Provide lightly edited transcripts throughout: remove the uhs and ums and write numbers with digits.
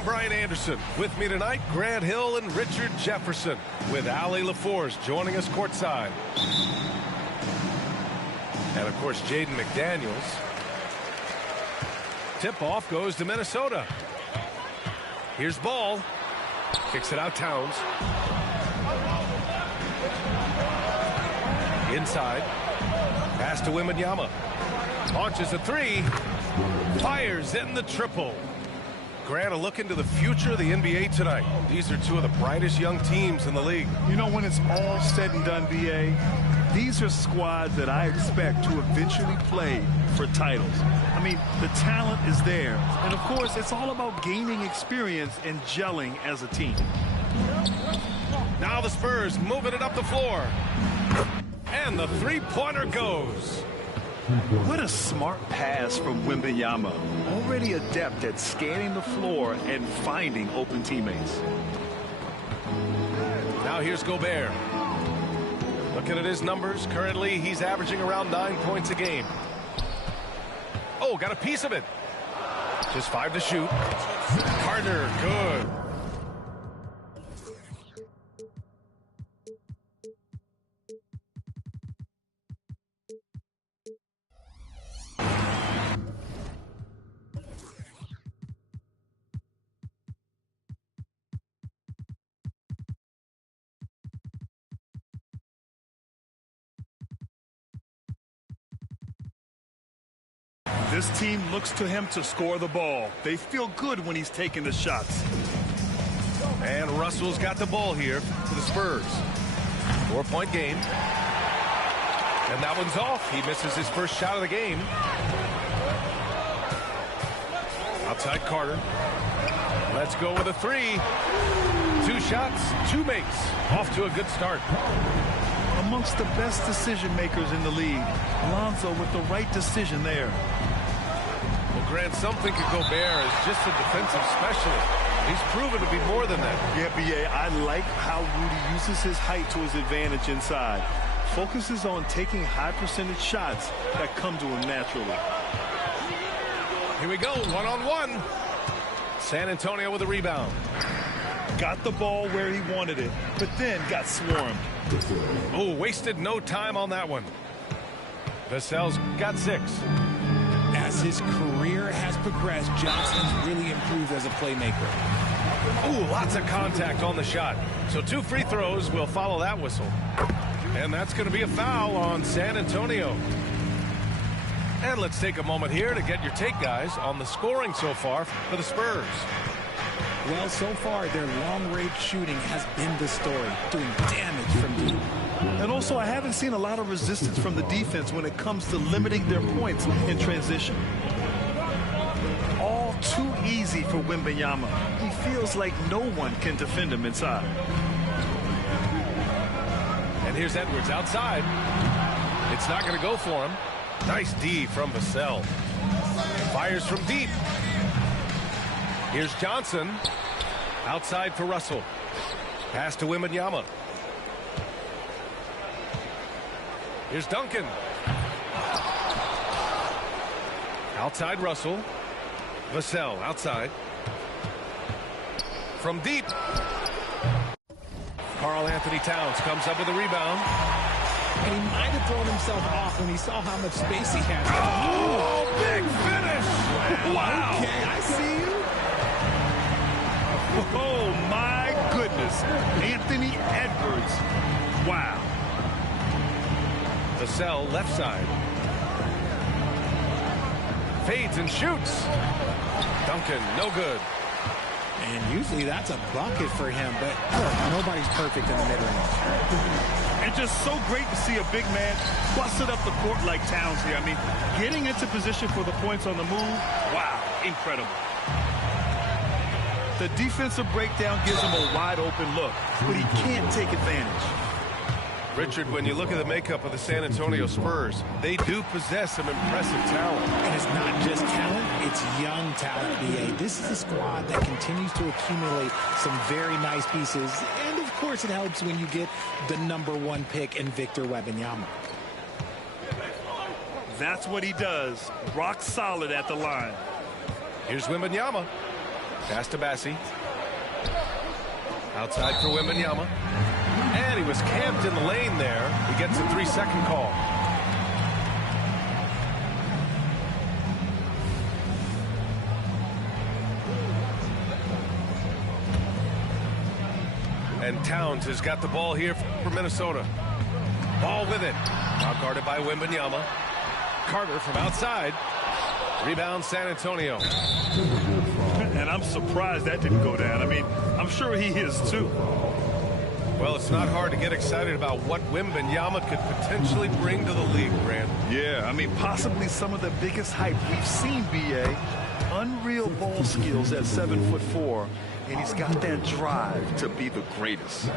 I'm Brian Anderson. With me tonight, Grant Hill and Richard Jefferson, with Allie LaForce joining us courtside. And, of course, Jaden McDaniels. Tip-off goes to Minnesota. Here's Ball. Kicks it out, Towns. Inside. Pass to Wembanyama. Launches a three. Fires in the triple. Grant, a look into the future of the NBA tonight. These are two of the brightest young teams in the league. You know, when it's all said and done, BA, these are squads that I expect to eventually play for titles. I mean, the talent is there. And, of course, it's all about gaining experience and gelling as a team. Now the Spurs moving it up the floor. And the three-pointer goes. What a smart pass from Wembanyama. Already adept at scanning the floor and finding open teammates. Now here's Gobert. Looking at his numbers, currently he's averaging around 9 points a game. Oh, got a piece of it. Just 5 to shoot. Carter, good. This team looks to him to score the ball. They feel good when he's taking the shots. And Russell's got the ball here for the Spurs. 4-point game. And that one's off. He misses his first shot of the game. Outside Carter. Let's go with a three. 2 shots, 2 makes. Off to a good start. Amongst the best decision makers in the league, Lonzo with the right decision there. Well, Grant, some think of Gobert as just a defensive specialist. He's proven to be more than that. Yeah, BA, I like how Rudy uses his height to his advantage inside. Focuses on taking high percentage shots that come to him naturally. Here we go, one-on-one. San Antonio with a rebound. Got the ball where he wanted it, but then got swarmed. Oh, wasted no time on that one. Vassell's got 6. As his career has progressed, Johnson's really improved as a playmaker. Oh, lots of contact on the shot. So 2 free throws will follow that whistle. And that's going to be a foul on San Antonio. And let's take a moment here to get your take, guys, on the scoring so far for the Spurs. Well, so far, their long-range shooting has been the story, doing damage from deep. And also, I haven't seen a lot of resistance from the defense when it comes to limiting their points in transition. All too easy for Wembanyama. He feels like no one can defend him inside. And here's Edwards outside. It's not going to go for him. Nice D from Vassell. Fires from deep. Here's Johnson. Outside for Russell. Pass to Wembanyama. Here's Duncan. Outside Russell. Vassell outside. From deep. Karl Anthony Towns comes up with a rebound. And he might have thrown himself off when he saw how much space he had. Oh, big finish. Wow. Okay, I see you. Oh, my goodness. Anthony Edwards. Wow. Vassell left side. Fades and shoots. Duncan, no good. And usually that's a bucket for him, but nobody's perfect in the mid-range. And just so great to see a big man bust it up the court like Towns here. I mean, getting into position for the points on the move, wow, incredible. The defensive breakdown gives him a wide open look, but he can't take advantage. Richard, when you look at the makeup of the San Antonio Spurs, they do possess some impressive talent. And it's not just talent, it's young talent, BA. This is a squad that continues to accumulate some very nice pieces. And, of course, it helps when you get the #1 pick in Victor Wembanyama. That's what he does. Rock solid at the line. Here's Wembanyama. Pass to Bassi. Outside for Wembanyama. And he was camped in the lane there. He gets a 3-second call. And Towns has got the ball here for Minnesota. Ball with it. Now guarded by Wembanyama. Carter from outside. Rebound San Antonio. And I'm surprised that didn't go down. I mean, I'm sure he is too. Well, it's not hard to get excited about what Wembanyama could potentially bring to the league, Grant. Yeah, I mean, possibly some of the biggest hype we've seen, B.A. Unreal ball skills at 7'4", and he's got that drive to be the greatest.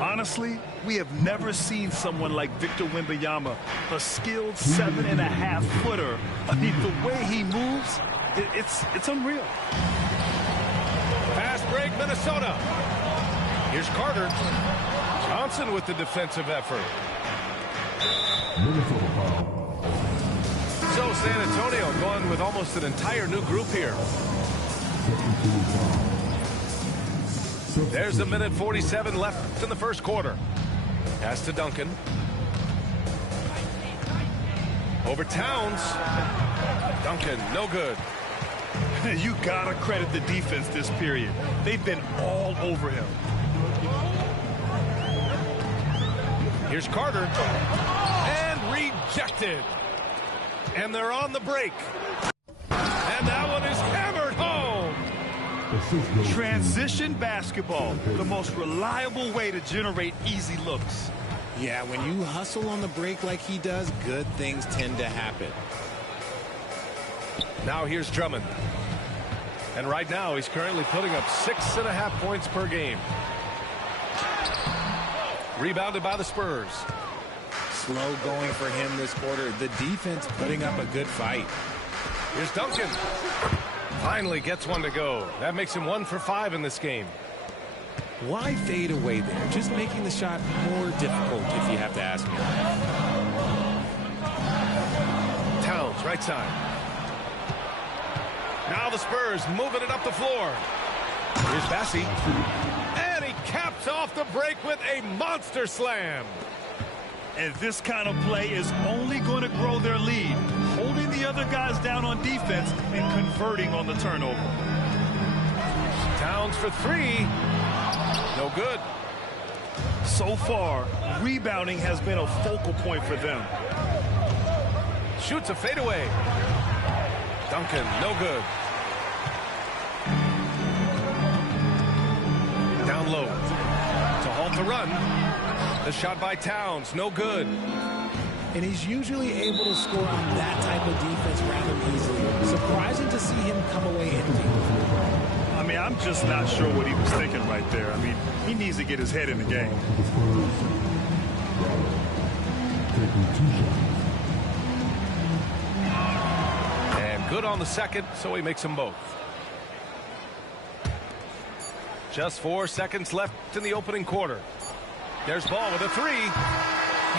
Honestly, we have never seen someone like Victor Wembanyama, a skilled 7.5-footer. I mean, the way he moves, it's unreal. Fast break, Minnesota. Here's Carter. Johnson with the defensive effort. So San Antonio going with almost an entire new group here. There's a minute 47 left in the first quarter. Pass to Duncan. Over Towns. Duncan, no good. You gotta credit the defense this period. They've been all over him. Here's Carter. And rejected. And they're on the break. And that one is hammered home. Transition basketball, the most reliable way to generate easy looks. Yeah, when you hustle on the break like he does, good things tend to happen. Now here's Drummond. And right now he's currently putting up 6.5 points per game. Rebounded by the Spurs. Slow going for him this quarter. The defense putting up a good fight. Here's Duncan. Finally gets one to go. That makes him 1 for 5 in this game. Why fade away there? Just making the shot more difficult, if you have to ask me. Towns, right side. Now the Spurs moving it up the floor. Here's Bassi. And he caps off the break with a monster slam. And this kind of play is only going to grow their lead, holding the other guys down on defense and converting on the turnover. Towns for 3. No good. So far, rebounding has been a focal point for them. Shoots a fadeaway. Duncan, no good. Down low. To halt the run. The shot by Towns, no good. And he's usually able to score on that type of defense rather easily. Surprising to see him come away empty. I mean, I'm just not sure what he was thinking right there. I mean, he needs to get his head in the game. And good on the second, so he makes them both. Just 4 seconds left in the opening quarter. There's Ball with a 3.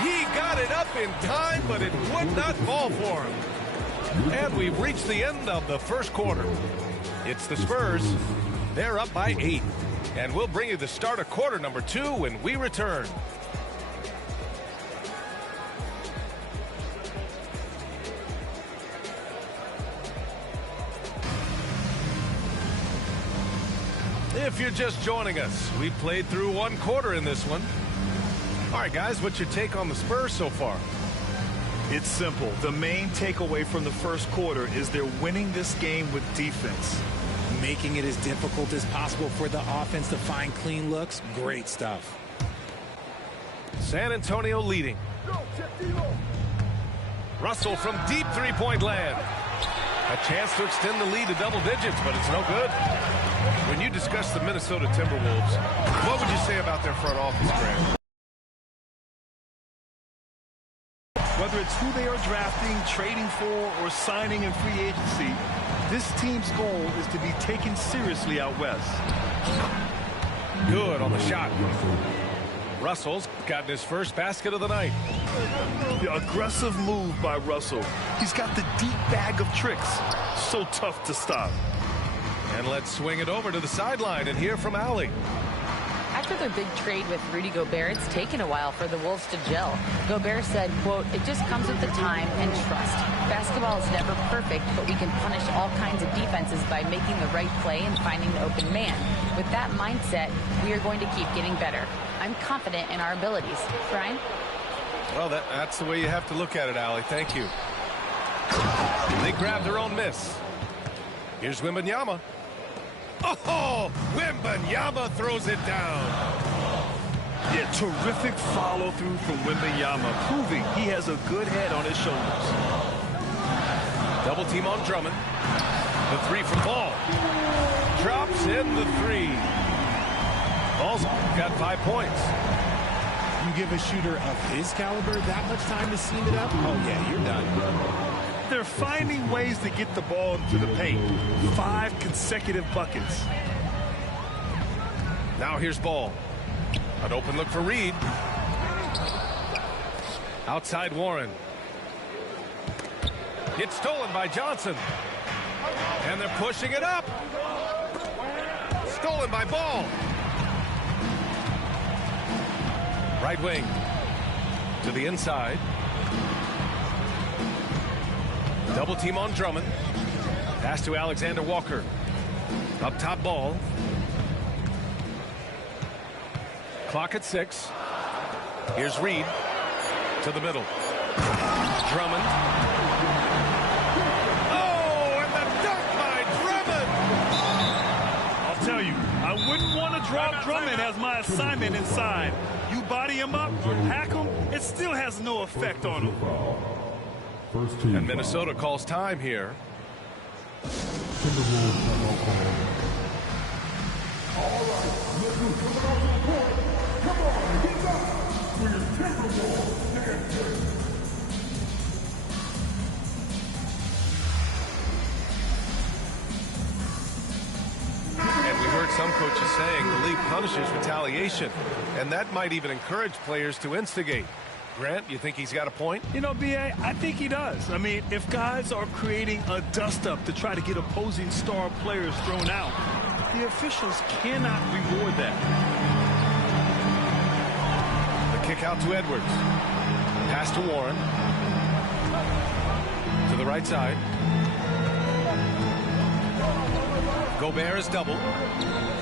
He got it up in time, but it would not fall for him. And we've reached the end of the first quarter. It's the Spurs. They're up by 8. And we'll bring you the start of quarter number 2 when we return. If you're just joining us, we've played through 1 quarter in this one. All right, guys, what's your take on the Spurs so far? It's simple. The main takeaway from the first quarter is they're winning this game with defense. Making it as difficult as possible for the offense to find clean looks. Great stuff. San Antonio leading. Russell from deep three-point land. A chance to extend the lead to double digits, but it's no good. When you discuss the Minnesota Timberwolves, what would you say about their front office, Grant? Whether it's who they are drafting, trading for, or signing in free agency, this team's goal is to be taken seriously out west. Good on the shot. Russell's gotten his first basket of the night. The aggressive move by Russell. He's got the deep bag of tricks. So tough to stop. And let's swing it over to the sideline and hear from Allie. After their big trade with Rudy Gobert, it's taken a while for the Wolves to gel. Gobert said, quote, "It just comes with the time and trust. Basketball is never perfect, but we can punish all kinds of defenses by making the right play and finding the open man. With that mindset, we are going to keep getting better. I'm confident in our abilities." Brian? Well, that's the way you have to look at it, Allie. Thank you. They grabbed their own miss. Here's Wembanyama. Oh, Wembanyama throws it down. Yeah, terrific follow-through from Wembanyama, proving he has a good head on his shoulders. Double team on Drummond. The three from Ball. Drops in the three. Ball's got 5 points. You give a shooter of his caliber that much time to seam it up, oh yeah, you're done. They're finding ways to get the ball into the paint. 5 consecutive buckets. Now here's Ball. An open look for Reed. Outside Warren. It's stolen by Johnson. And they're pushing it up. Stolen by Ball. Right wing. To the inside. Double team on Drummond. Pass to Alexander Walker. Up top Ball. Clock at 6. Here's Reed. To the middle. Drummond. Oh, and the dunk by Drummond. I'll tell you, I wouldn't want to drop Drummond as my assignment inside. You body him up, hack him, it still has no effect on him. And Minnesota calls time here. And we heard some coaches saying the league punishes retaliation, and that might even encourage players to instigate. Grant, you think he's got a point? You know, B.A., I think he does. I mean, if guys are creating a dust-up to try to get opposing star players thrown out, the officials cannot reward that. The kick out to Edwards. Pass to Warren. To the right side. Gobert is double.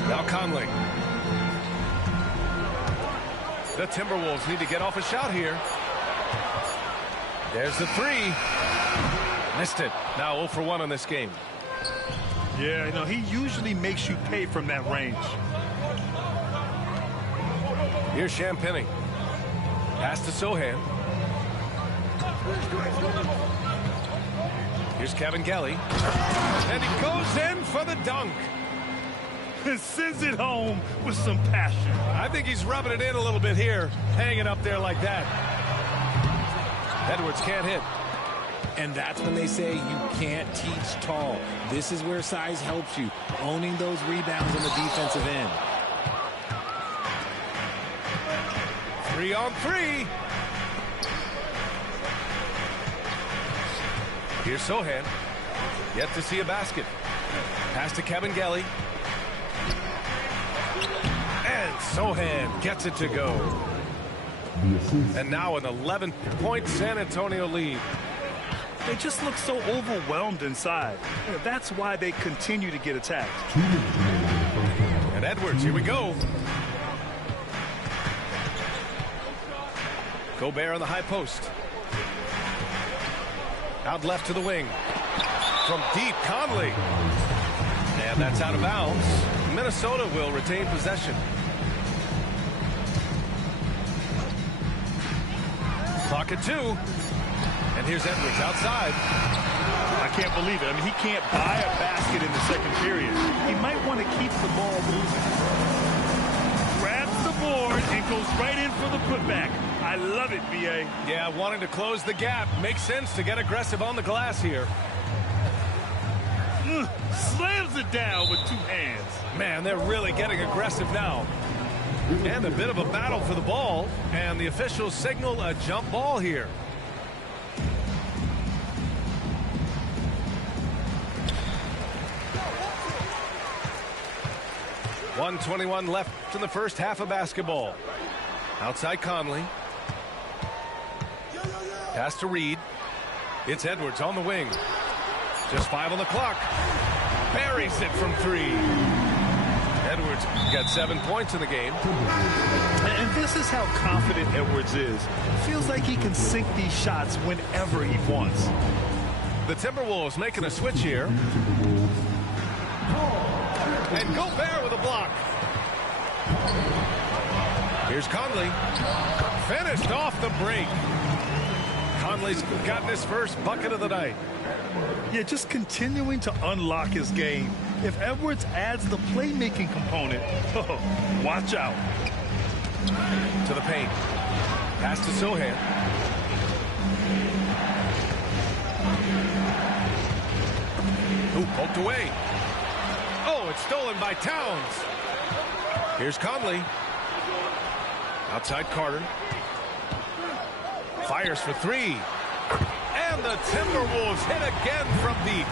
Now Conley. The Timberwolves need to get off a shot here. There's the three. Missed it. Now 0 for 1 on this game. Yeah, you know, he usually makes you pay from that range. Here's Champagnie. Pass to Sohan. Here's Kevin Kelly. And he goes in for the dunk. And sends it home with some passion. I think he's rubbing it in a little bit here, hanging up there like that. Edwards can't hit. And that's when they say you can't teach tall. This is where size helps you, owning those rebounds on the defensive end. 3 on 3. Here's Sohan. Yet to see a basket. Pass to Kevin Kelly. And Sohan gets it to go. And now an 11-point San Antonio lead. They just look so overwhelmed inside. That's why they continue to get attacked. And Edwards, here we go. Gobert on the high post. Out left to the wing. From deep, Conley. And that's out of bounds. Minnesota will retain possession. Clock at 2. And here's Edwards outside. I can't believe it. I mean, he can't buy a basket in the second period. He might want to keep the ball moving. Grabs the board and goes right in for the putback. I love it, B.A. Yeah, wanting to close the gap. Makes sense to get aggressive on the glass here. Slams it down with 2 hands. Man, they're really getting aggressive now. And a bit of a battle for the ball. And the officials signal a jump ball here. 1:21 left in the first half of basketball. Outside Conley. Pass to Reed. It's Edwards on the wing. Just 5 on the clock. Buries it from 3. Edwards got 7 points in the game. And this is how confident Edwards is. Feels like he can sink these shots whenever he wants. The Timberwolves making a switch here. And Gobert with a block. Here's Conley. Finished off the break. Conley's gotten his first bucket of the night. Yeah, just continuing to unlock his game. If Edwards adds the playmaking component, watch out. To the paint. Pass to Sohan. Ooh, poked away. Oh, it's stolen by Towns. Here's Conley. Outside Carter. Fires for 3. And the Timberwolves hit again from deep.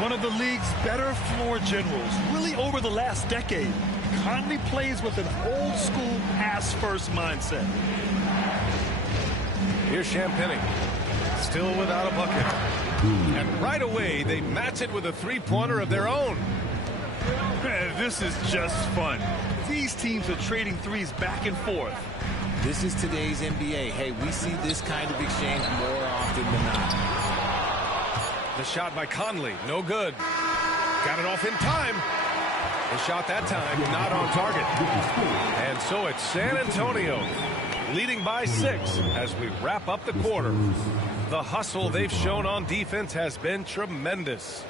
One of the league's better floor generals, really over the last decade. Conley plays with an old-school pass-first mindset. Here's Champagnie. Still without a bucket. And right away, they match it with a three-pointer of their own. Man, this is just fun. These teams are trading threes back and forth. This is today's NBA. Hey, we see this kind of exchange more often than not. The shot by Conley, no good. Got it off in time. The shot that time, not on target. And so it's San Antonio leading by 6 as we wrap up the quarter. The hustle they've shown on defense has been tremendous.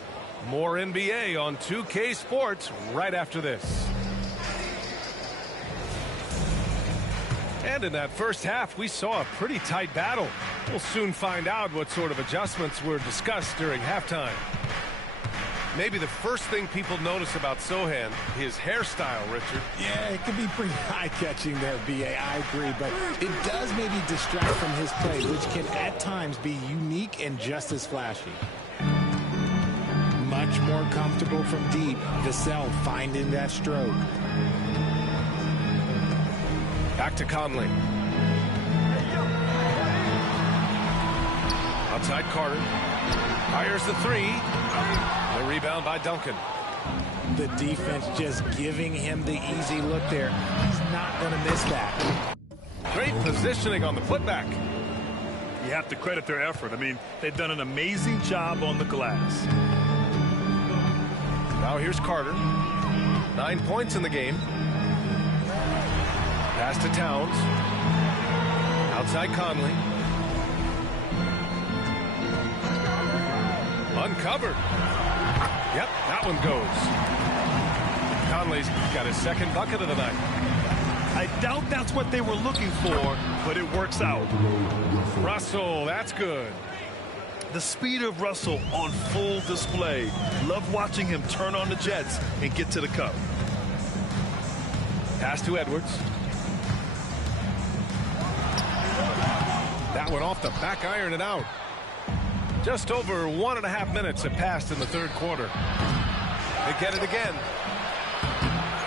More NBA on 2K Sports right after this. And in that first half, we saw a pretty tight battle. We'll soon find out what sort of adjustments were discussed during halftime. Maybe the first thing people notice about Sohan, his hairstyle, Richard. Yeah, it can be pretty eye-catching there, B.A. I agree, but it does maybe distract from his play, which can at times be unique and just as flashy. Much more comfortable from deep. Vassell finding that stroke. Back to Conley. Outside Carter. Fires the 3. The rebound by Duncan. The defense just giving him the easy look there. He's not going to miss that. Great positioning on the putback. You have to credit their effort. I mean, they've done an amazing job on the glass. Now here's Carter. 9 points in the game. Pass to Towns. Outside Conley. Uncovered. Yep, that one goes. Conley's got his second bucket of the night. I doubt that's what they were looking for, but it works out. Russell, that's good. The speed of Russell on full display. Love watching him turn on the jets and get to the cup. Pass to Edwards. That one off the back iron and out. Just over 1.5 minutes have passed in the third quarter. They get it again.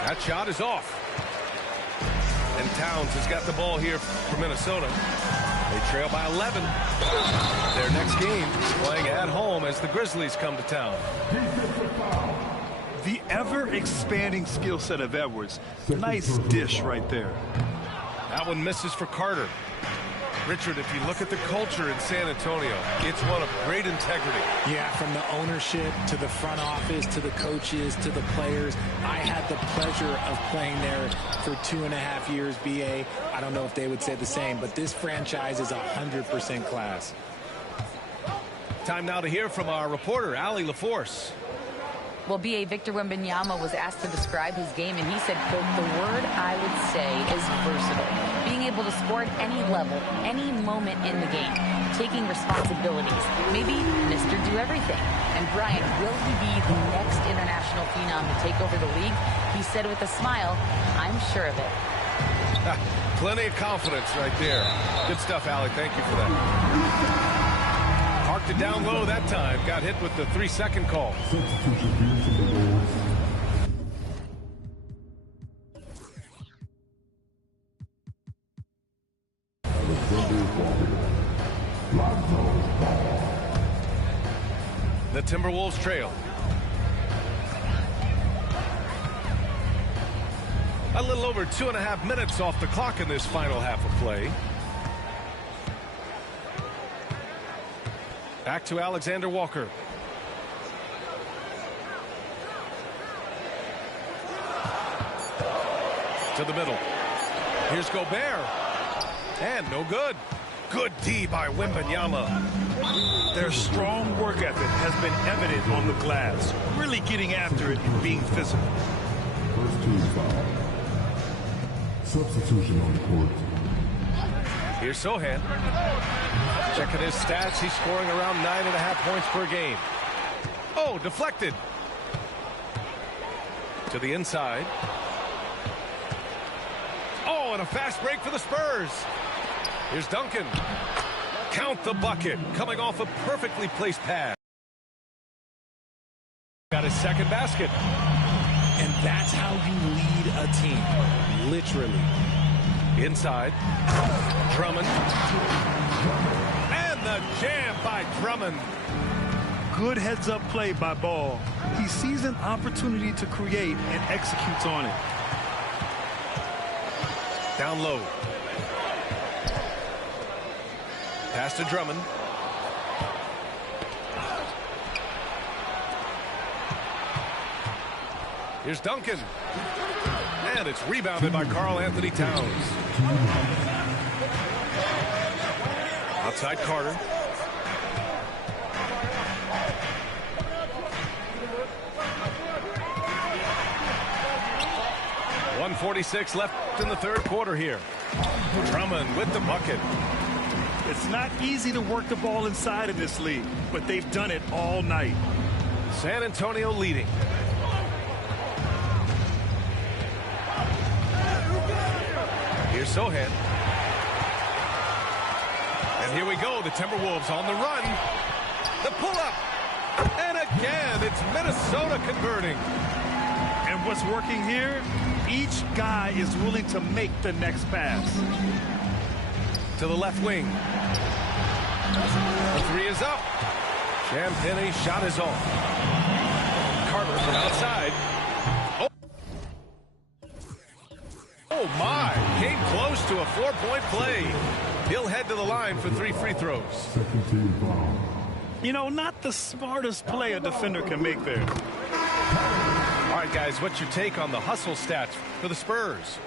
That shot is off. And Towns has got the ball here for Minnesota. They trail by 11. Their next game is playing at home as the Grizzlies come to town. The ever-expanding skill set of Edwards. Nice dish right there. That one misses for Carter. Richard, if you look at the culture in San Antonio, it's one of great integrity. Yeah, from the ownership to the front office to the coaches to the players. I had the pleasure of playing there for 2.5 years, B.A. I don't know if they would say the same, but this franchise is 100% class. Time now to hear from our reporter, Allie LaForce. Well, B.A. Victor Wembanyama was asked to describe his game, and he said, quote, "The word I would say is versatile. Being able to score at any level, any moment in the game, taking responsibilities, maybe Mr. Do-Everything." And Brian, will he be the next international phenom to take over the league? He said with a smile, "I'm sure of it." Plenty of confidence right there. Good stuff, Allie. Thank you for that. Parked it down low that time. Got hit with the 3-second call. The Timberwolves trail. A little over 2.5 minutes off the clock in this final half of play. Back to Alexander Walker. To the middle. Here's Gobert. And no good. Good D by Wembanyama. Their strong work ethic has been evident on the glass. Really getting after it and being physical. First team foul. Substitution on the court. Here's Sohan. Checking his stats. He's scoring around 9.5 points per game. Oh, deflected. To the inside. Oh, and a fast break for the Spurs. Here's Duncan. Count the bucket. Coming off a perfectly placed pass. Got his second basket. And that's how you lead a team. Literally. Inside. Drummond. And the jam by Drummond. Good heads-up play by Ball. He sees an opportunity to create and executes on it. Down low. Pass to Drummond. Here's Duncan. And it's rebounded by Karl-Anthony Towns. Outside Carter. .146 left in the third quarter here. Drummond with the bucket. It's not easy to work the ball inside in this league, but they've done it all night. San Antonio leading. Here's Sohan. And here we go. The Timberwolves on the run. The pull-up. And again, it's Minnesota converting. And what's working here? Each guy is willing to make the next pass. To the left wing. The three is up. Champagne's shot is off. Carter from outside. Oh my, came close to a 4-point play. He'll head to the line for 3 free throws. Second team foul. You know, not the smartest play a defender can make there. All right, guys, what's your take on the hustle stats for the Spurs?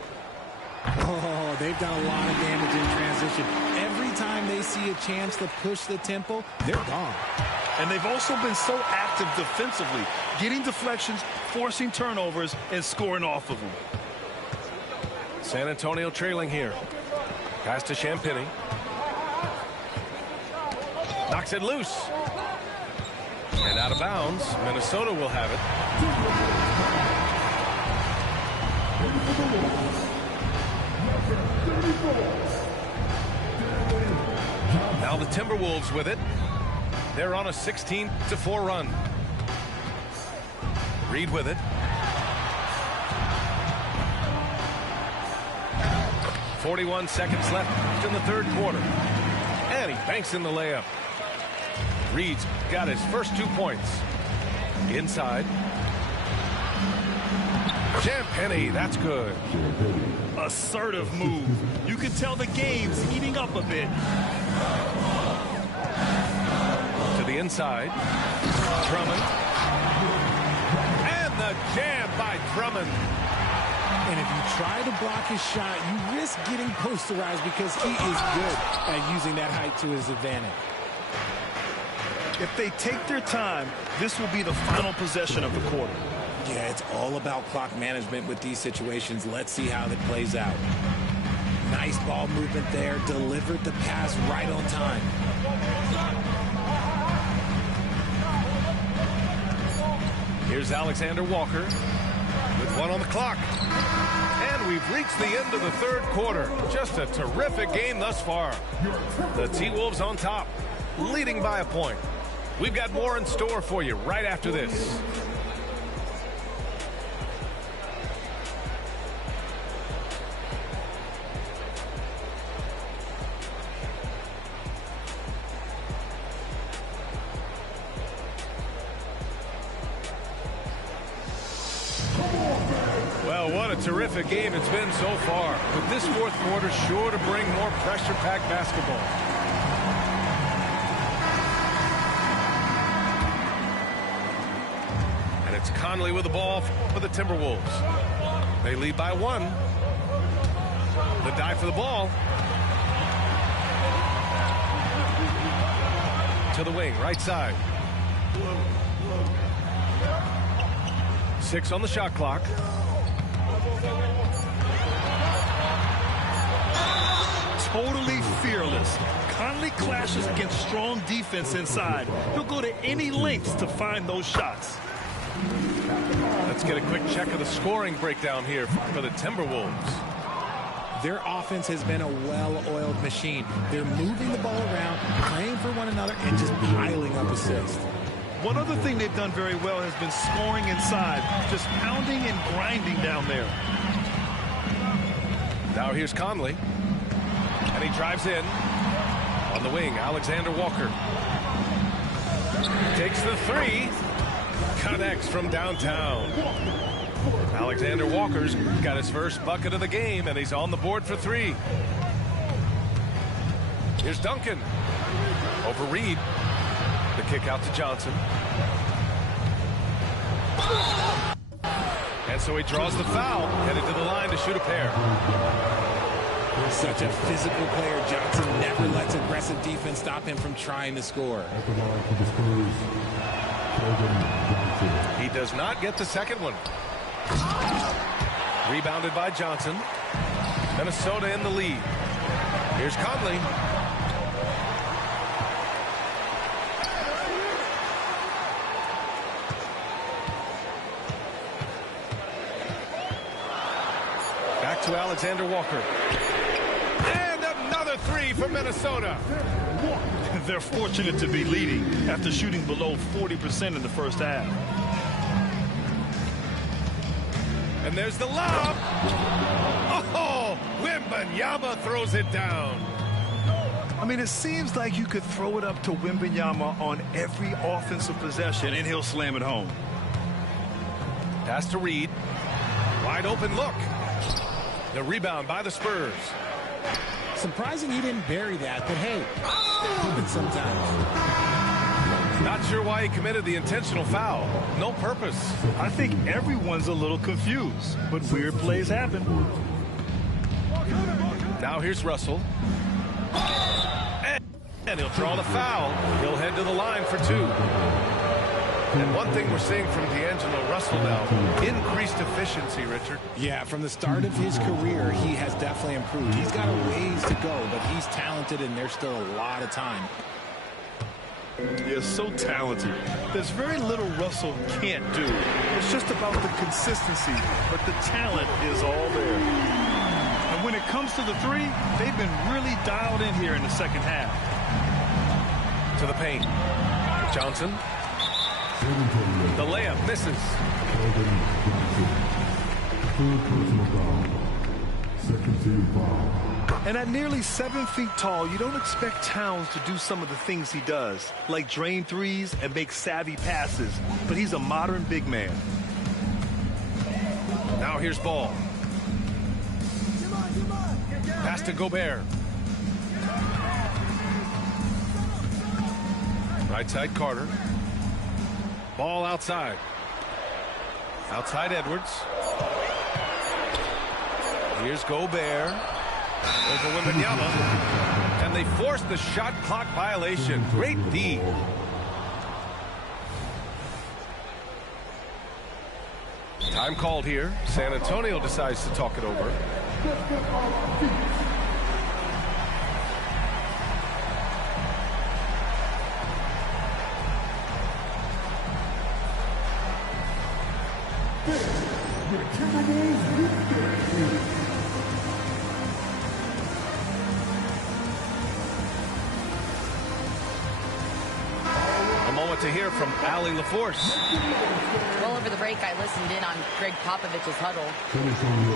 Oh, they've done a lot of damage in transition. Every time they see a chance to push the tempo, they're gone. And they've also been so active defensively, getting deflections, forcing turnovers, and scoring off of them. San Antonio trailing here. Pass to Champagnie. Knocks it loose. And out of bounds. Minnesota will have it. Now the Timberwolves with it. They're on a 16-4 run. Reed with it. 41 seconds left in the third quarter. And he banks in the layup. Reed's got his first 2 points. Inside. Champagnie, that's good. Assertive move. You can tell the game's heating up a bit. To the inside. Drummond. And the jam by Drummond. And if you try to block his shot, you risk getting posterized because he is good at using that height to his advantage. If they take their time, this will be the final possession of the quarter. Yeah, it's all about clock management with these situations. Let's see how it plays out. Nice ball movement there. Delivered the pass right on time. Here's Alexander Walker with 1 on the clock. And we've reached the end of the third quarter. Just a terrific game thus far. The T-Wolves on top, leading by a point. We've got more in store for you right after this. Well, what a terrific game it's been so far. With this fourth quarter sure to bring more pressure-packed basketball. And it's Conley with the ball for the Timberwolves. They lead by 1. The dive for the ball. To the wing, right side. 6 on the shot clock. Totally fearless. Conley clashes against strong defense inside. He'll go to any lengths to find those shots. Let's get a quick check of the scoring breakdown here for the Timberwolves. Their offense has been a well-oiled machine. They're moving the ball around, playing for one another, and just piling up assists. One other thing they've done very well has been scoring inside, just pounding and grinding down there. Now here's Conley. And he drives in. On the wing, Alexander Walker. Takes the 3. Connects from downtown. Alexander Walker's got his first bucket of the game, and he's on the board for 3. Here's Duncan. Over Reed. The kick out to Johnson. And so he draws the foul, headed to the line to shoot a pair. Such a physical player. Johnson never lets aggressive defense stop him from trying to score. At the line for the Spurs, Keldon Johnson. He does not get the second one. Rebounded by Johnson. Minnesota in the lead. Here's Conley. Back to Alexander Walker. And another 3 for Minnesota. They're fortunate to be leading after shooting below 40% in the first half. And there's the lob. Oh, Wembanyama throws it down. I mean, it seems like you could throw it up to Wembanyama on every offensive possession, and he'll slam it home. Pass to Reed. Wide open look. The rebound by the Spurs. Surprising he didn't bury that, but hey, happens sometimes. Not sure why he committed the intentional foul. No purpose. I think everyone's a little confused, but weird plays happen. Now here's Russell. And he'll draw the foul. He'll head to the line for 2. And one thing we're seeing from D'Angelo Russell now, increased efficiency, Richard. Yeah, from the start of his career, he has definitely improved. He's got a ways to go, but he's talented, and there's still a lot of time. They're so talented. There's very little Russell can't do. It's just about the consistency, but the talent is all there. And when it comes to the 3, they've been really dialed in here in the second half. To the paint. Johnson. The layup misses. Keldon Johnson. Third personal foul. Second team foul. And at nearly 7 feet tall, you don't expect Towns to do some of the things he does, like drain threes and make savvy passes. But he's a modern big man. Now here's Ball. Pass to Gobert. Right side Carter. Ball outside. Outside Edwards. Here's Gobert. Over Wembanyama. And they force the shot clock violation. Great D. Time called here. San Antonio decides to talk it over. To hear from Allie LaForce. Well, over the break, I listened in on Greg Popovich's huddle.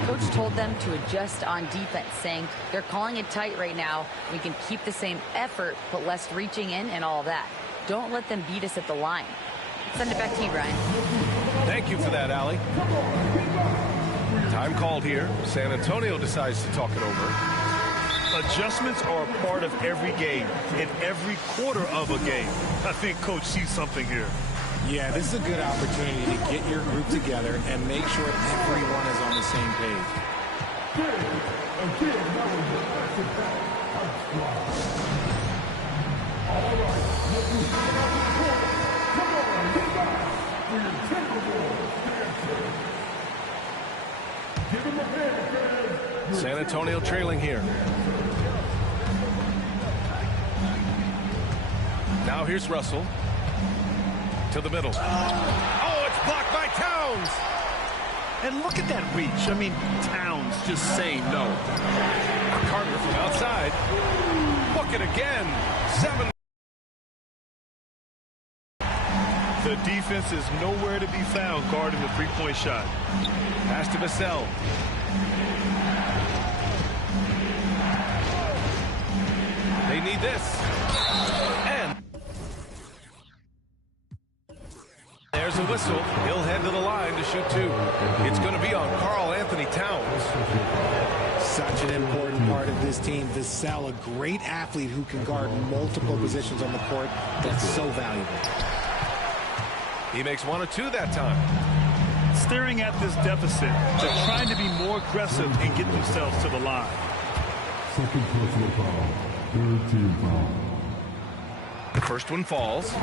Coach told them to adjust on defense, saying they're calling it tight right now. We can keep the same effort, but less reaching in and all that. Don't let them beat us at the line. Send it back to you, Brian. Thank you for that, Allie. Time called here. San Antonio decides to talk it over. Adjustments are a part of every game, in every quarter of a game. I think Coach sees something here. Yeah, this is a good opportunity to get your group together and make sure everyone is on the same page. San Antonio trailing here. Now here's Russell. To the middle. Oh, it's blocked by Towns. And look at that reach. I mean, Towns just saying no. Carter from outside. Book it again. 7. The defense is nowhere to be found guarding the three-point shot. Pass to Vassell. They need this. And there's a whistle. He'll head to the line to shoot 2. It's going to be on Karl Anthony Towns. Such an important part of this team. Vassell, a great athlete who can guard multiple positions on the court. That's so valuable. He makes 1 or 2 that time. Staring at this deficit, they're trying to be more aggressive and get themselves to the line. Second personal foul. Third team foul. The first one falls.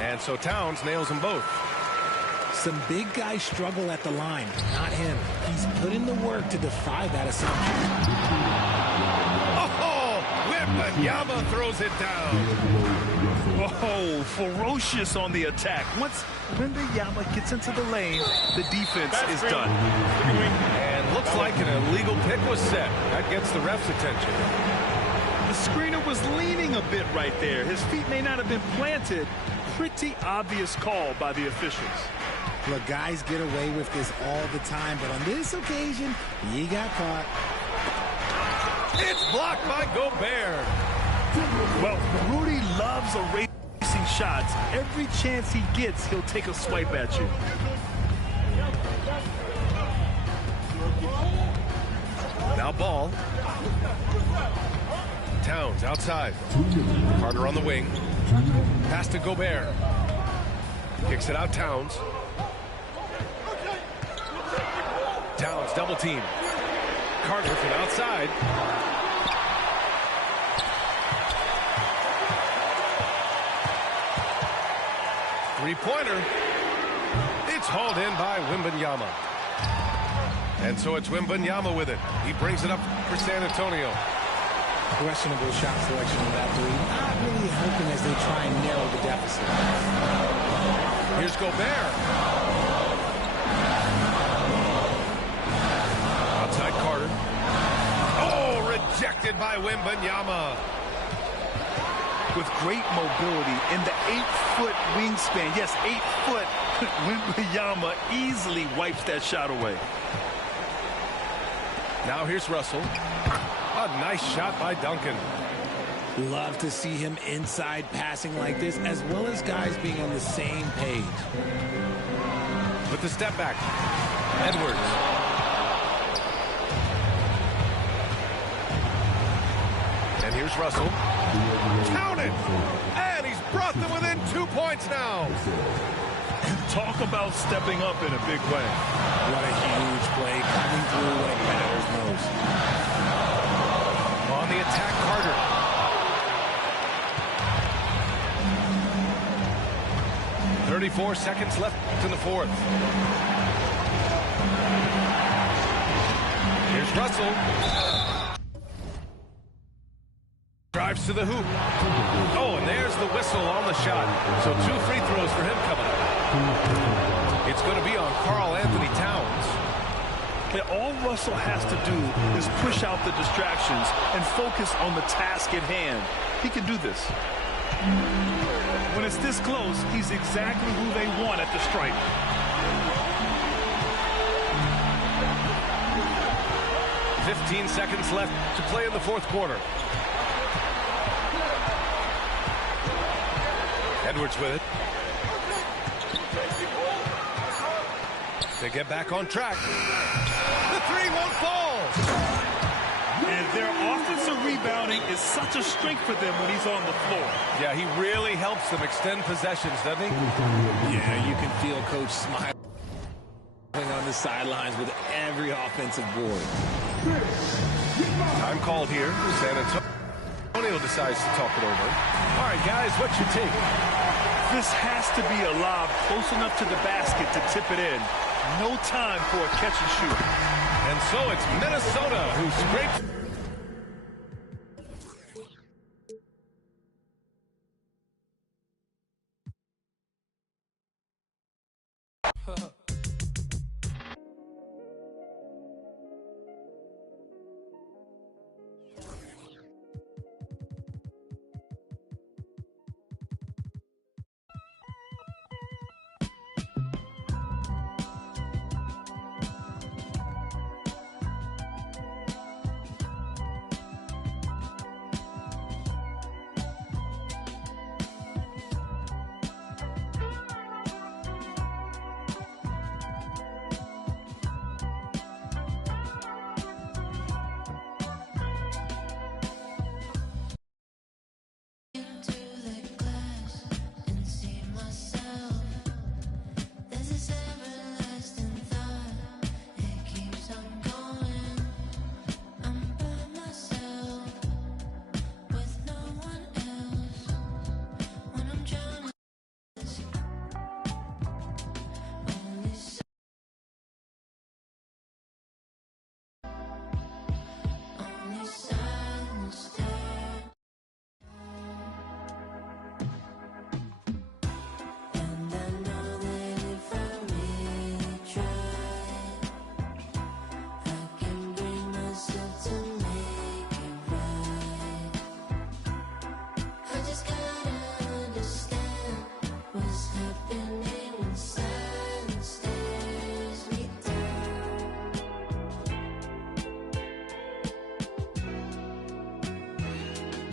And so Towns nails them both. Some big guys struggle at the line, not him. He's put in the work to defy that assumption. Oh, Wembanyama throws it down. Oh, ferocious on the attack. Once Wembanyama gets into the lane, the defense is done. And looks like an illegal pick was set. That gets the ref's attention. The screener was leaning a bit right there. His feet may not have been planted. Pretty obvious call by the officials. Look, guys get away with this all the time, but on this occasion, he got caught. It's blocked by Gobert. Well, Rudy loves erasing shots. Every chance he gets, he'll take a swipe at you. Now ball. Towns outside. Carter on the wing. Pass to Gobert. Kicks it out, Towns. Towns double team. Carter from outside. Three-pointer. It's hauled in by Wembanyama. And so it's Wembanyama with it. He brings it up for San Antonio. Questionable shot selection on that three. Not really helping as they try and narrow the deficit. Here's Gobert. Outside Carter. Oh, rejected by Wembanyama. With great mobility in the 8-foot wingspan. Yes, 8 foot. Wembanyama easily wipes that shot away. Now here's Russell. A nice shot by Duncan. Love to see him inside passing like this, as well as guys being on the same page. With the step back. Edwards. And here's Russell. Counted! And he's brought them within 2 points now. Talk about stepping up in a big way. What a huge play, coming through when it matters most. On the attack, Carter. .34 seconds left in the fourth. Here's Russell. Drives to the hoop. Oh, and there's the whistle on the shot. So 2 free throws for him coming up. It's going to be on Karl Anthony Towns. And all Russell has to do is push out the distractions and focus on the task at hand. He can do this. When it's this close, he's exactly who they want at the stripe. .15 seconds left to play in the fourth quarter. Edwards with it. They get back on track. The three won't fall. And their offensive rebounding is such a strength for them when he's on the floor. Yeah, he really helps them extend possessions, doesn't he? Yeah, you can feel Coach smiling on the sidelines with every offensive board. Time called here. San Antonio decides to talk it over. All right, guys, what's your take? This has to be a lob close enough to the basket to tip it in. No time for a catch and shoot. And so it's Minnesota who scrapes.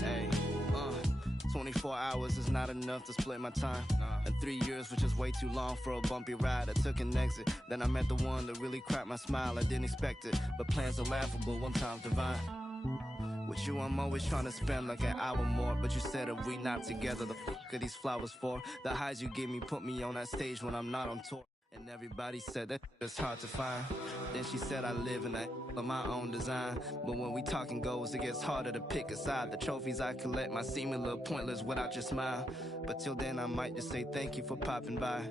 Hey, 24 hours is not enough to split my time. And 3 years, which is way too long for a bumpy ride. I took an exit, then I met the one that really cracked my smile. I didn't expect it, but plans are laughable, one time's divine. With you, I'm always trying to spend like an hour more. But you said if we not together, the fuck are these flowers for? The highs you give me put me on that stage when I'm not on tour. And everybody said that it's hard to find. Then she said I live in that of my own design. But when we talking goals, it gets harder to pick a side. The trophies I collect might seem a little pointless without your smile. But till then, I might just say thank you for popping by.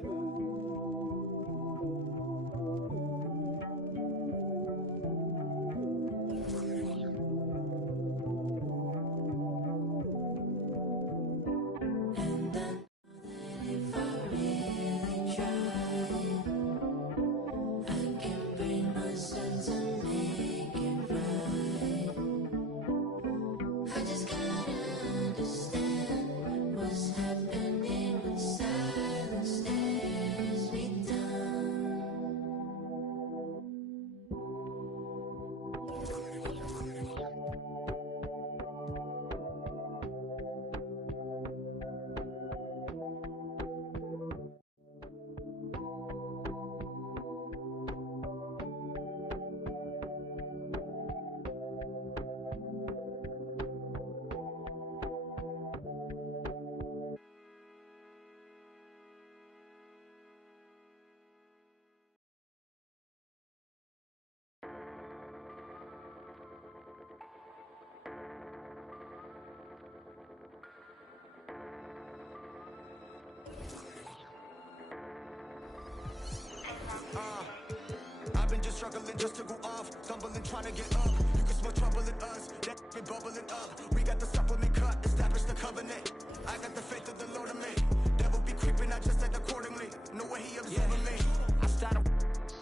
I've been just struggling just to go off, stumbling trying to get up. You can smell trouble in us, that been bubbling up. We got the supplement cut, establish the covenant. I got the faith of the Lord in me. Devil be creeping, I just act accordingly. Know where he observing me. I started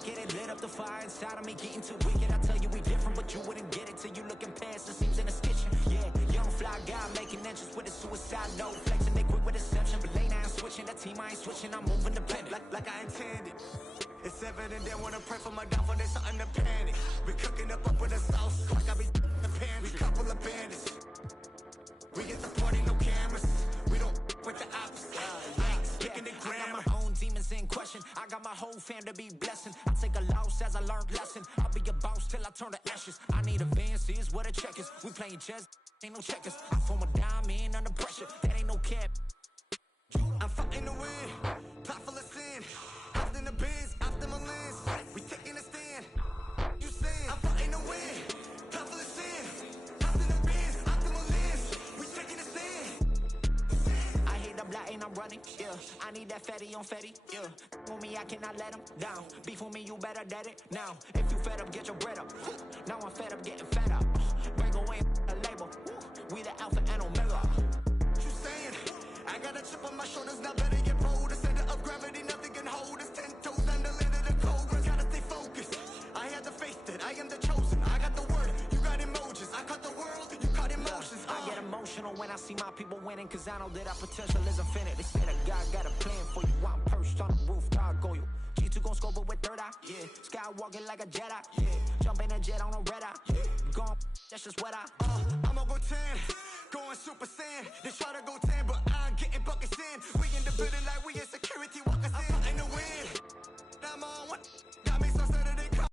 getting lit up the fire inside of me, getting too wicked. I tell you we different, but you wouldn't get it till you looking past the seams in the stitching. Yeah, young fly guy making entrance with a suicide note, flexing they quick with deception, but late I ain't switching. That team I ain't switching, I'm moving the pen like I intended. It's evident they wanna pray for my downfall, there's something to panic. We cooking up with a sauce, like I be the pantry. We couple of bandits. We get the party, no cameras. We don't with the opposite. I ain't speaking the grammar. I got my own demons in question. I got my whole fam to be blessing. I take learned lesson. I'll be a boss till I turn to ashes. I need advances, what a checkers. We playing chess, ain't no checkers. I form a diamond under pressure, that ain't no cap. I'm fighting to win, pot full of sin. After the biz, after my lens, we taking a stand. You saying I'm fighting to win, pot full of sin. After the biz, after my lens, we taking a stand. I hate the black and I'm running, yeah. I need that fatty on fatty, yeah. On me, I cannot let him down. Beef on me, you better dead it now. If you fed up, get your bread up. Now I'm fed up, getting fed up. Break away a label. We the alpha and omega. You saying I got a chip on my shoulders, now better get bold. The center of gravity, nothing can hold us. 10 toes under the lid of the cobra. Gotta stay focused. I had the faith that I am the chosen. I got the word, you got emojis. I caught the world, you caught emotions. I get emotional when I see my people winning, cause I know that our potential is infinite. They say that God got a plan for you. I'm perched on the roof, gargoyle. G2 gon' scope it with third eye, yeah. Skywalking like a Jedi, yeah. Jump in a jet on a red eye, yeah. Gone, that's just what I'ma go 10, going super saiyan. They try to go 10, but I'm getting buckets in. We in the building like we in security, walk us in. I'm fighting to win. I'm on one. Got me some Saturday call.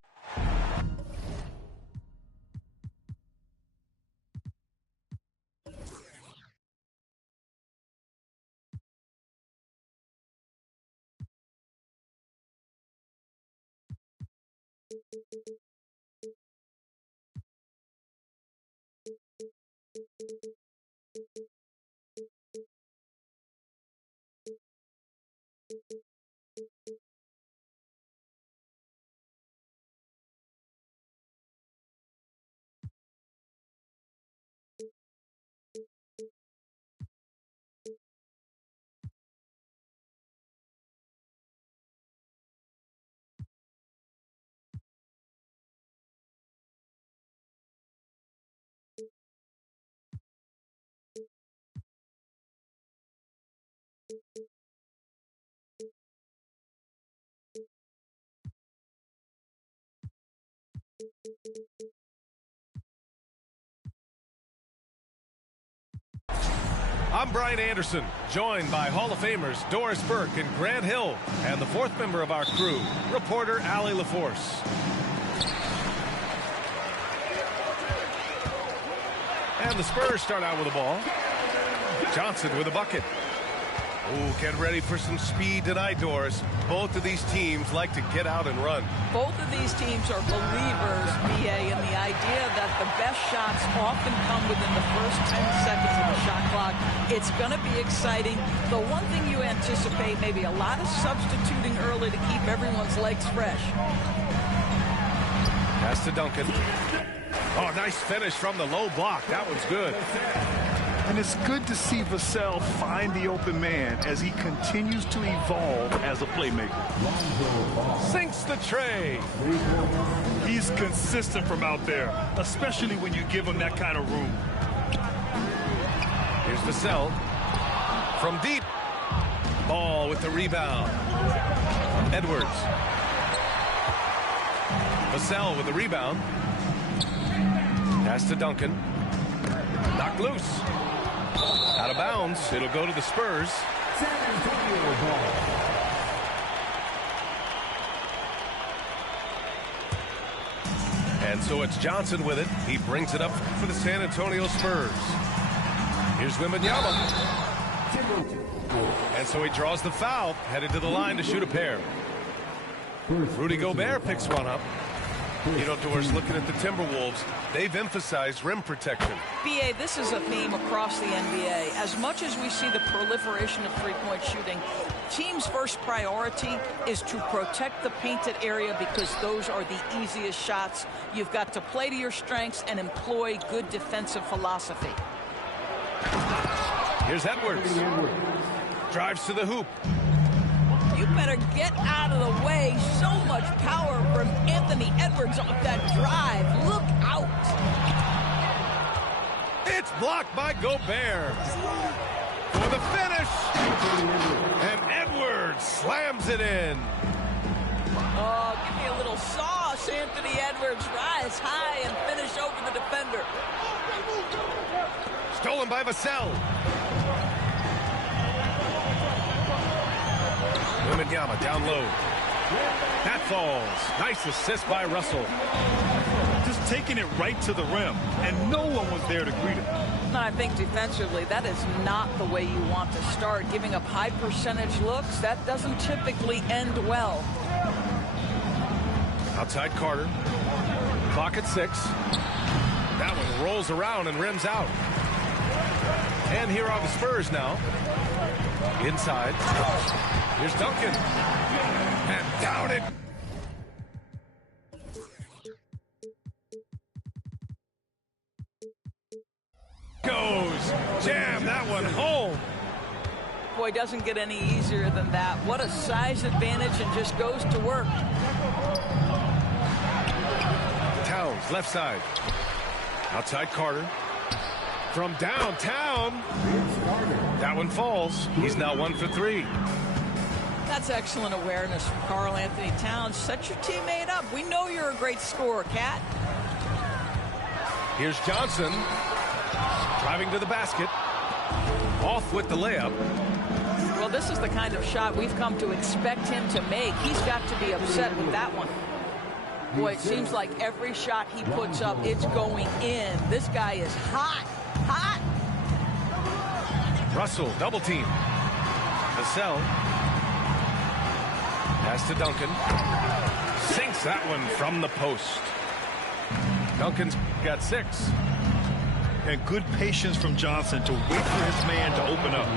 I'm Brian Anderson, joined by Hall of Famers Doris Burke and Grant Hill, and the fourth member of our crew, reporter Allie LaForce. And the Spurs start out with the ball. Johnson with a bucket. Oh, get ready for some speed tonight, Doris. Both of these teams like to get out and run. Both of these teams are believers, BA, in the idea that the best shots often come within the first 10 seconds of the shot clock. It's going to be exciting. The one thing you anticipate, maybe a lot of substituting early to keep everyone's legs fresh. Pass to Duncan. Oh, nice finish from the low block. That one's good. And it's good to see Vassell find the open man as he continues to evolve as a playmaker. Sinks the tray. He's consistent from out there, especially when you give him that kind of room. Here's Vassell from deep. Ball with the rebound. Edwards. Vassell with the rebound. Pass to Duncan. Knocked loose. Out of bounds. It'll go to the Spurs. And so it's Johnson with it. He brings it up for the San Antonio Spurs. Here's Wembanyama. And so he draws the foul, headed to the line to shoot a pair. Rudy Gobert picks one up. You know, Doris, looking at the Timberwolves, they've emphasized rim protection. BA, this is a theme across the NBA. As much as we see the proliferation of three-point shooting, teams' first priority is to protect the painted area because those are the easiest shots. You've got to play to your strengths and employ good defensive philosophy. Here's Edwards. Drives to the hoop. You better get out of the way. So much power from Anthony Edwards off that drive. Look out. It's blocked by Gobert. For the finish. And Edwards slams it in. Oh, give me a little sauce. Anthony Edwards rise high and finish over the defender. Stolen by Vassell. Wembanyama down low. That falls. Nice assist by Russell. Just taking it right to the rim, and no one was there to greet him. And I think defensively, that is not the way you want to start. Giving up high percentage looks, that doesn't typically end well. Outside Carter. Clock at 6. That one rolls around and rims out. And here are the Spurs now. Inside. Here's Duncan. And down it. Goes. Jam that one home. Boy, doesn't get any easier than that. What a size advantage, and just goes to work. Towns, left side. Outside Carter. From downtown. That one falls. He's now 1 for 3. That's excellent awareness from Karl Anthony Towns. Set your teammate up. We know you're a great scorer, Cat. Here's Johnson. Driving to the basket. Off with the layup. Well, this is the kind of shot we've come to expect him to make. He's got to be upset with that one. Boy, it seems like every shot he puts up, it's going in. This guy is hot. Hot. Russell, double team. Vassell. Pass to Duncan. Sinks that one from the post. Duncan's got 6. And good patience from Johnson to wait for his man to open up.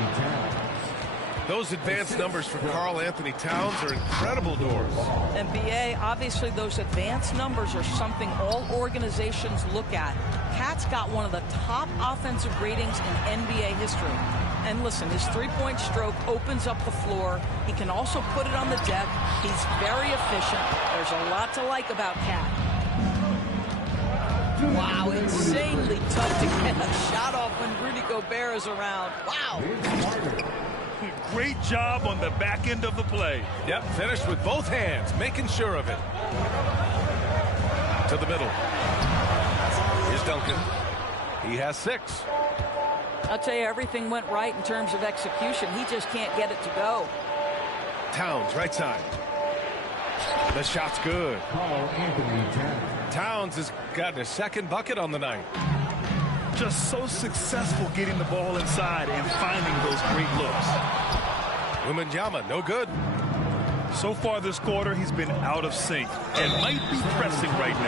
Those advanced numbers for Karl Anthony Towns are incredible doors. And BA, obviously those advanced numbers are something all organizations look at. Cat's got one of the top offensive ratings in NBA history. And listen, his three-point stroke opens up the floor. He can also put it on the deck. He's very efficient. There's a lot to like about Cat. Wow, insanely tough to get a shot off when Rudy Gobert is around. Wow. Great job on the back end of the play. Yep, finished with both hands, making sure of it. To the middle. Here's Duncan. He has 6. I'll tell you, everything went right in terms of execution. He just can't get it to go. Towns, right side. The shot's good. Towns has gotten his second bucket on the night. Just so successful getting the ball inside and finding those great looks. Wembanyama, no good. So far this quarter, he's been out of sync and might be pressing right now.